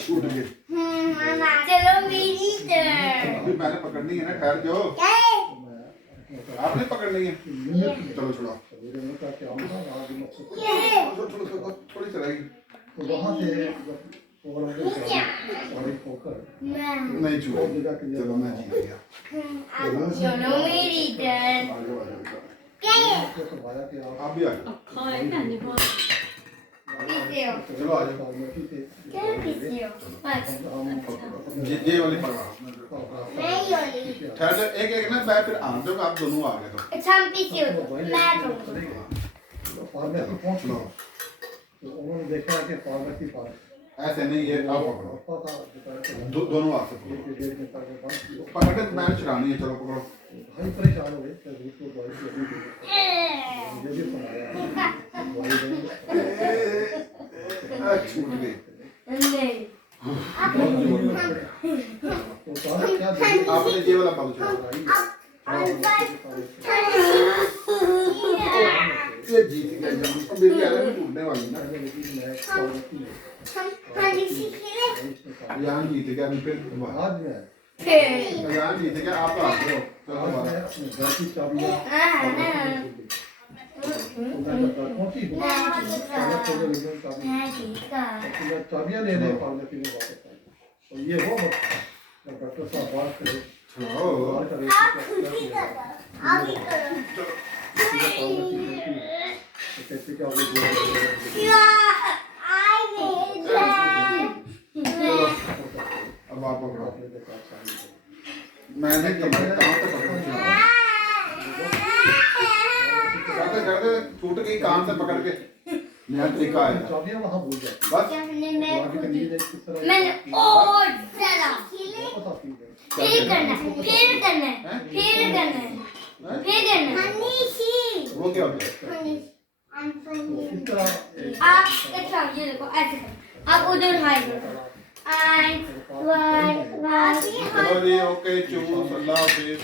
छूट गई। चलो मेरी टर्न। अभी मैंने पकड़नी है ना, ठहर जाओ। आपने पकड़नी है, चलो छुड़ाओ। थोड़ी चलाएगी नहीं छूट। चलो मैं जीत गया। चलो मेरी टर्न। आप भी आ जाओ। चलो आ जाओ। ये वाली पकड़ो। ठहर जाओ, एक एक ना मैं फिर आ जाऊंगा, आप दोनों आ गए तो। अच्छा हम पीछे हो, मैं चलो उन्होंने देखा कि फार्मेसी पार्क ऐसे नहीं, ये आप पकड़ो। दोनों हाथ से पकड़ो। पकड़ के मैच चलानी है, चलो पकड़ो। भाई परेशान हो गए को दवाई मुझे भी सुनाया छूट गई। नहीं आपने ये वाला पकड़ चला। ये जीत गया। जब मेरी आदत में टूटने वाली ना, यहाँ जीत गया। फिर यहाँ जीत गया, आप आ गए हो। चाबियां ले रहे फार्मेसी में वापस आए और ये हो डॉक्टर साहब बात करें कैसे क्या अब आप पकड़ो। मैंने तुम्हारे काम से पकड़ करते छूट गई काम से पकड़ के। नया तरीका है। चाबियां वहाँ भूल जाती बस मैंने और ज़्यादा फिर करना वो क्या होता है? आप अच्छा ये देखो ऐसे आप उधर हाई करो चलो जी, ओके, चूस, अल्लाह हाफिज़।